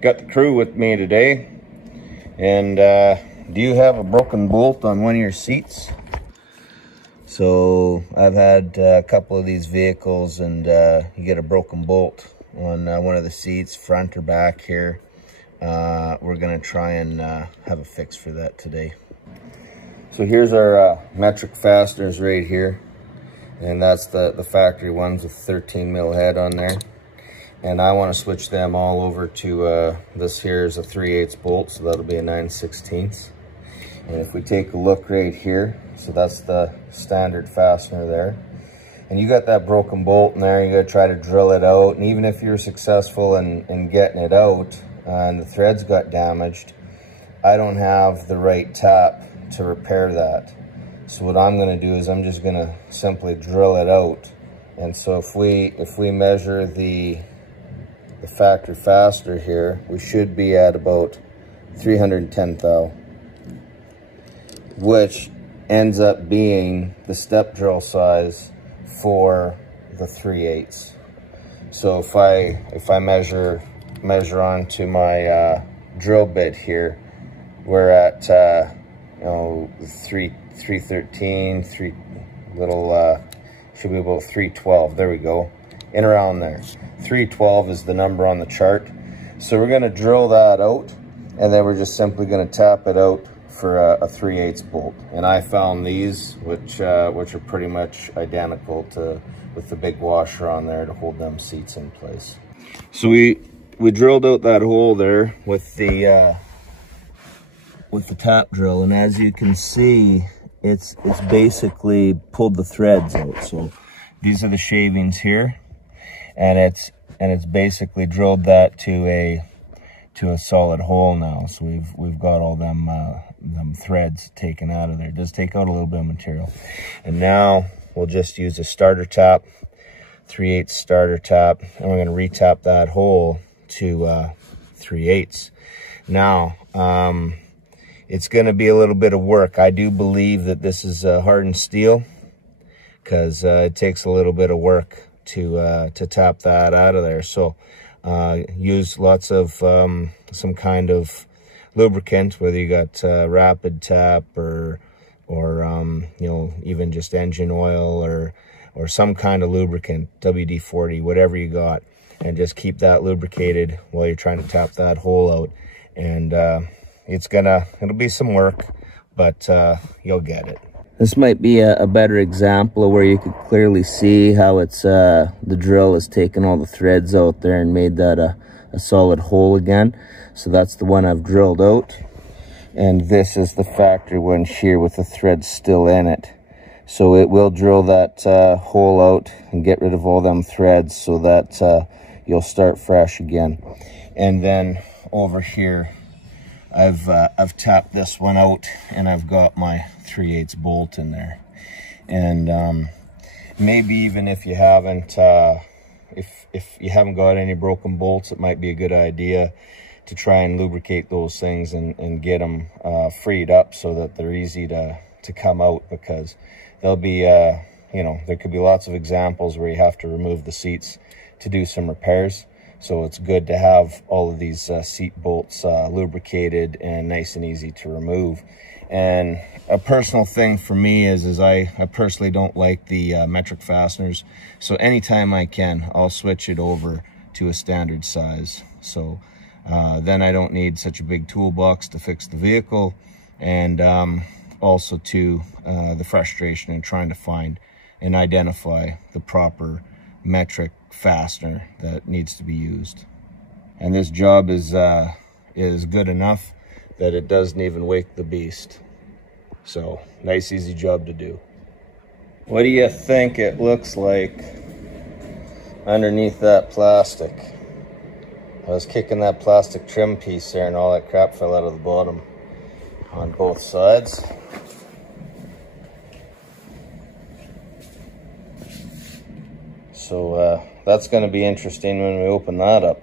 Got the crew with me today. And do you have a broken bolt on one of your seats? So I've had a couple of these vehicles, and you get a broken bolt on one of the seats, front or back here. We're gonna try and have a fix for that today. So here's our metric fasteners right here. And that's the factory ones with 13 mil head on there. And I want to switch them all over to this here is a 3/8 bolt, so that'll be a 9/16. And if we take a look right here, so that's the standard fastener there. And you got that broken bolt in there, you got to try to drill it out. And even if you're successful in getting it out and the threads got damaged, I don't have the right tap to repair that. So what I'm going to do is I'm just going to simply drill it out. And so if we measure the factory fastener here, we should be at about 310 thou, which ends up being the step drill size for the 3/8. So if I measure onto my drill bit here, we're at 313, should be about 312. There we go, in around there. 312 is the number on the chart. So we're going to drill that out, and then we're just simply going to tap it out for a 3/8 bolt. And I found these, which are pretty much identical to with the big washer on there to hold them seats in place. So we drilled out that hole there with the tap drill, and as you can see, it's basically pulled the threads out. So these are the shavings here, and it's basically drilled that to a solid hole now. So we've got all them threads taken out of there. It does take out a little bit of material. And now we'll just use a starter tap, 3/8 starter tap, and we're going to retap that hole to 3/8. Now it's going to be a little bit of work. I do believe that this is hardened steel, because it takes a little bit of work to tap that out of there. So use lots of some kind of lubricant, whether you got rapid tap or even just engine oil or some kind of lubricant, WD-40, whatever you got, and just keep that lubricated while you're trying to tap that hole out. And it'll be some work, but you'll get it. This might be a better example of where you could clearly see how it's the drill has taken all the threads out there and made that a solid hole again. So that's the one I've drilled out, and this is the factory one here with the threads still in it. So it will drill that hole out and get rid of all them threads, so that you'll start fresh again. And then over here, I've tapped this one out, and I've got my 3/8 bolt in there. And maybe even if you haven't got any broken bolts, it might be a good idea to try and lubricate those things and get them freed up so that they're easy to come out, because there'll be there could be lots of examples where you have to remove the seats to do some repairs. So it's good to have all of these seat bolts lubricated and nice and easy to remove. And a personal thing for me is I personally don't like the metric fasteners. So anytime I can, I'll switch it over to a standard size. So then I don't need such a big toolbox to fix the vehicle. And also to the frustration in trying to find and identify the proper metric fastener that needs to be used. And this job is good enough that it doesn't even wake the beast. So nice, easy job to do. What do you think it looks like underneath that plastic? I was kicking that plastic trim piece there, and all that crap fell out of the bottom on both sides. So that's going to be interesting when we open that up.